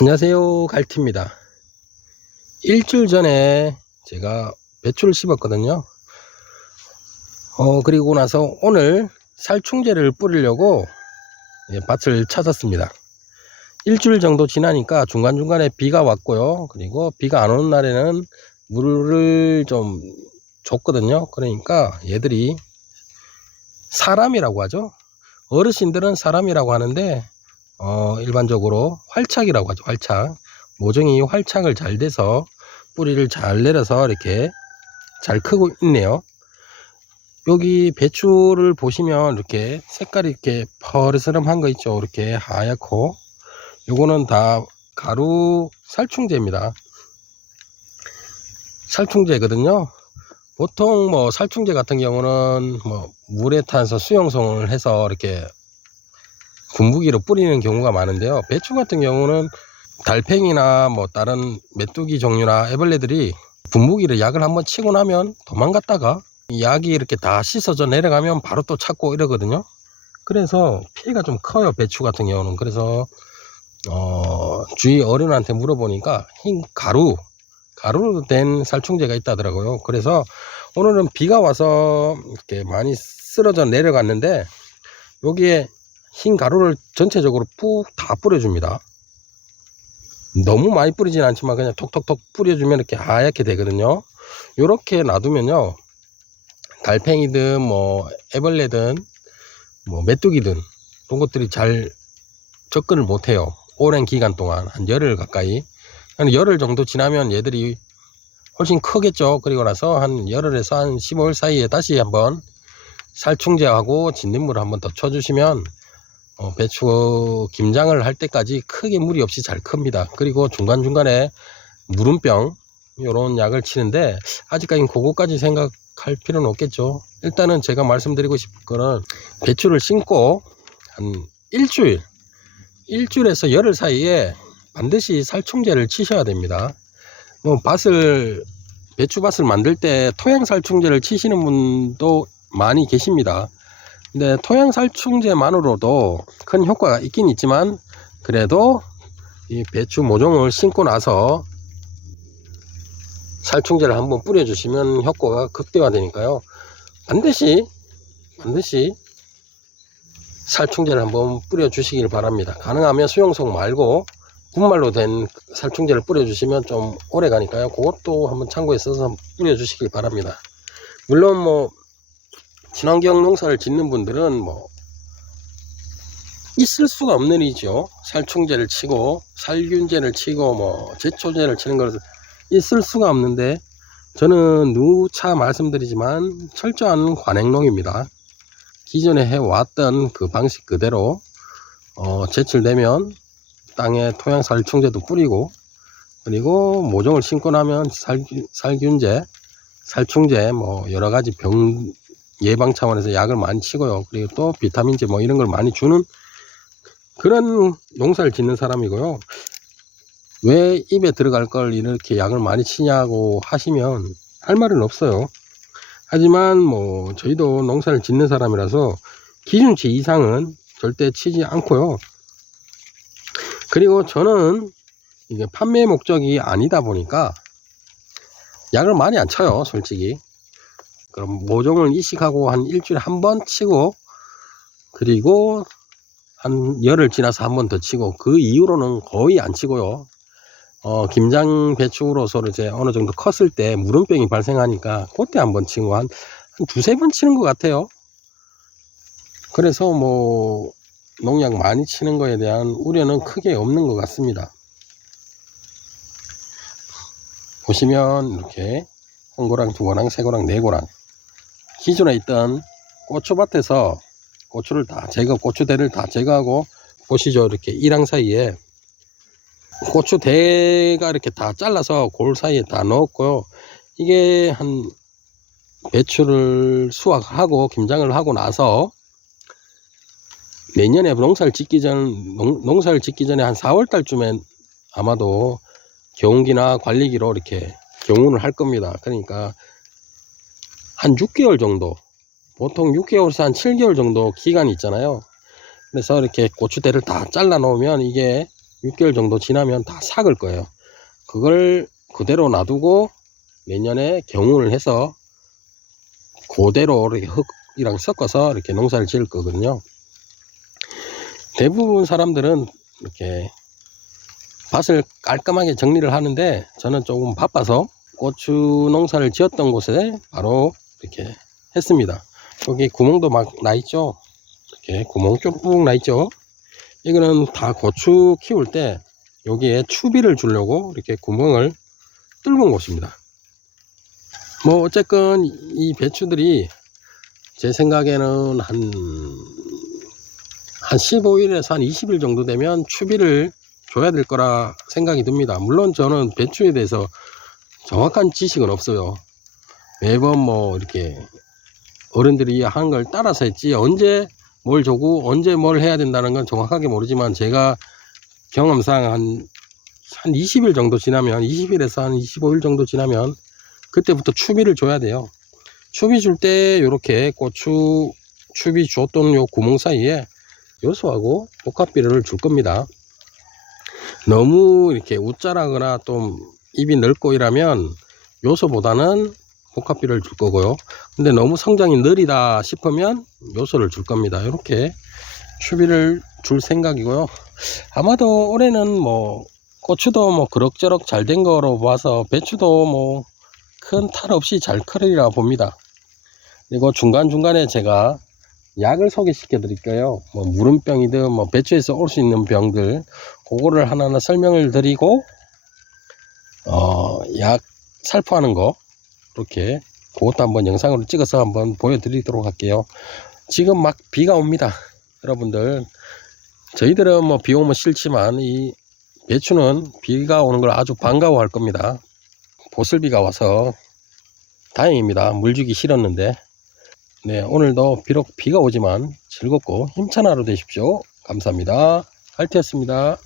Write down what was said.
안녕하세요, 갈티입니다. 일주일 전에 제가 배추를 심었거든요. 그리고 나서 오늘 살충제를 뿌리려고 밭을 찾았습니다. 일주일 정도 지나니까 중간중간에 비가 왔고요. 그리고 비가 안 오는 날에는 물을 좀 줬거든요. 그러니까 얘들이 사람이라고 하죠. 어르신들은 사람이라고 하는데 일반적으로 활착이라고 하죠. 활착. 모종이 활착을 잘 돼서 뿌리를 잘 내려서 이렇게 잘 크고 있네요. 여기 배추를 보시면 이렇게 색깔이 이렇게 퍼르스름한 거 있죠. 이렇게 하얗고, 요거는 다 가루 살충제입니다. 살충제거든요. 보통 뭐 살충제 같은 경우는 뭐 물에 타서 수용성을 해서 이렇게 분무기로 뿌리는 경우가 많은데요. 배추 같은 경우는 달팽이나 뭐 다른 메뚜기 종류나 애벌레들이 분무기를 약을 한번 치고 나면 도망갔다가 약이 이렇게 다 씻어져 내려가면 바로 또 찾고 이러거든요. 그래서 피해가 좀 커요, 배추 같은 경우는. 그래서 주위 어른한테 물어보니까 흰 가루로 된 살충제가 있다더라고요. 그래서 오늘은 비가 와서 이렇게 많이 쓰러져 내려갔는데 여기에 흰 가루를 전체적으로 푹 다 뿌려줍니다. 너무 많이 뿌리진 않지만 그냥 톡톡톡 뿌려주면 이렇게 하얗게 되거든요. 이렇게 놔두면요, 달팽이든 뭐 애벌레든 뭐 메뚜기든 이런 것들이 잘 접근을 못해요. 오랜 기간 동안 한 열흘 가까이. 한 열흘 정도 지나면 얘들이 훨씬 크겠죠. 그리고 나서 한 열흘에서 한 15일 사이에 다시 한번 살충제하고 진딧물을 한번 더 쳐주시면 배추 김장을 할 때까지 크게 무리 없이 잘 큽니다. 그리고 중간중간에 무름병 이런 약을 치는데 아직까지는 그거까지 생각할 필요는 없겠죠. 일단은 제가 말씀드리고 싶은 거는 배추를 심고 한 일주일에서 열흘 사이에 반드시 살충제를 치셔야 됩니다. 배추밭을 만들 때 토양 살충제를 치시는 분도 많이 계십니다. 근데 토양 살충제만으로도 큰 효과가 있긴 있지만 그래도 이 배추 모종을 심고 나서 살충제를 한번 뿌려주시면 효과가 극대화되니까요. 반드시 살충제를 한번 뿌려주시길 바랍니다. 가능하면 수용성 말고 분말로 된 살충제를 뿌려주시면 좀 오래 가니까요. 그것도 한번 참고해 써서 뿌려주시길 바랍니다. 물론 뭐 친환경 농사를 짓는 분들은 뭐 있을 수가 없는 일이죠. 살충제를 치고 살균제를 치고 뭐 제초제를 치는 것은 있을 수가 없는데, 저는 누차 말씀드리지만 철저한 관행농입니다. 기존에 해왔던 그 방식 그대로 제철되면 땅에 토양 살충제도 뿌리고, 그리고 모종을 심고 나면 살균제, 살충제 뭐 여러가지 병 예방 차원에서 약을 많이 치고요. 그리고 또 비타민제 뭐 이런 걸 많이 주는 그런 농사를 짓는 사람이고요. 왜 입에 들어갈 걸 이렇게 약을 많이 치냐고 하시면 할 말은 없어요. 하지만 뭐 저희도 농사를 짓는 사람이라서 기준치 이상은 절대 치지 않고요. 그리고 저는 이게 판매 목적이 아니다 보니까 약을 많이 안 쳐요, 솔직히. 그럼 모종을 이식하고 한 일주일에 한 번 치고, 그리고 한 열흘 지나서 한 번 더 치고, 그 이후로는 거의 안 치고요. 김장 배추로서 이제 어느 정도 컸을 때 무름병이 발생하니까 그때 한 번 치고 한 두세 번 치는 것 같아요. 그래서 뭐 농약 많이 치는 거에 대한 우려는 크게 없는 것 같습니다. 보시면 이렇게 한 고랑, 두 고랑, 세 고랑, 네 고랑, 기존에 있던 고추밭에서 고추대를 다 제거하고, 보시죠, 이렇게 이랑 사이에 고추대가 이렇게 다 잘라서 골 사이에 다 넣었고요. 이게 한 배추를 수확하고 김장을 하고 나서 내년에 농사를 짓기 전에 한 4월 달쯤에 아마도 경운기나 관리기로 이렇게 경운을 할 겁니다. 그러니까 한 6개월 정도, 보통 6개월에서 한 7개월 정도 기간이 있잖아요. 그래서 이렇게 고추대를 다 잘라 놓으면 이게 6개월 정도 지나면 다 삭을 거예요. 그걸 그대로 놔두고 내년에 경운을 해서 그대로 이렇게 흙이랑 섞어서 이렇게 농사를 지을 거거든요. 대부분 사람들은 이렇게 밭을 깔끔하게 정리를 하는데 저는 조금 바빠서 고추 농사를 지었던 곳에 바로 이렇게 했습니다. 여기 구멍도 막 나 있죠. 이렇게 구멍 쭉 나 있죠. 이거는 다 고추 키울 때 여기에 추비를 주려고 이렇게 구멍을 뚫은 곳입니다. 뭐 어쨌건 이 배추들이 제 생각에는 한 15일에서 한 20일 정도 되면 추비를 줘야 될 거라 생각이 듭니다. 물론 저는 배추에 대해서 정확한 지식은 없어요. 매번 뭐 이렇게 어른들이 하는 걸 따라서 했지 언제 뭘 주고 언제 뭘 해야 된다는 건 정확하게 모르지만 제가 경험상 한 20일 정도 지나면 20일에서 한 25일 정도 지나면 그때부터 추비를 줘야 돼요. 추비 줄 때 이렇게 고추 추비 줬던 요 구멍 사이에 요소하고 복합비료를 줄 겁니다. 너무 이렇게 웃자라거나 좀 입이 넓고 이러면 요소보다는 복합비료를 줄 거고요. 근데 너무 성장이 느리다 싶으면 요소를 줄 겁니다. 이렇게 추비를 줄 생각이고요. 아마도 올해는 뭐 고추도 뭐 그럭저럭 잘 된 거로 봐서 배추도 뭐 큰 탈 없이 잘 크리라 봅니다. 그리고 중간중간에 제가 약을 소개시켜 드릴게요. 뭐 무름병이든 뭐 배추에서 올 수 있는 병들 그거를 하나하나 설명을 드리고 약 살포하는 거 이렇게 그것도 한번 영상으로 찍어서 한번 보여드리도록 할게요. 지금 막 비가 옵니다. 여러분들 저희들은 뭐 비 오면 싫지만 이 배추는 비가 오는 걸 아주 반가워할 겁니다. 보슬비가 와서 다행입니다. 물 주기 싫었는데. 네, 오늘도 비록 비가 오지만 즐겁고 힘찬 하루 되십시오. 감사합니다. 갈티였습니다.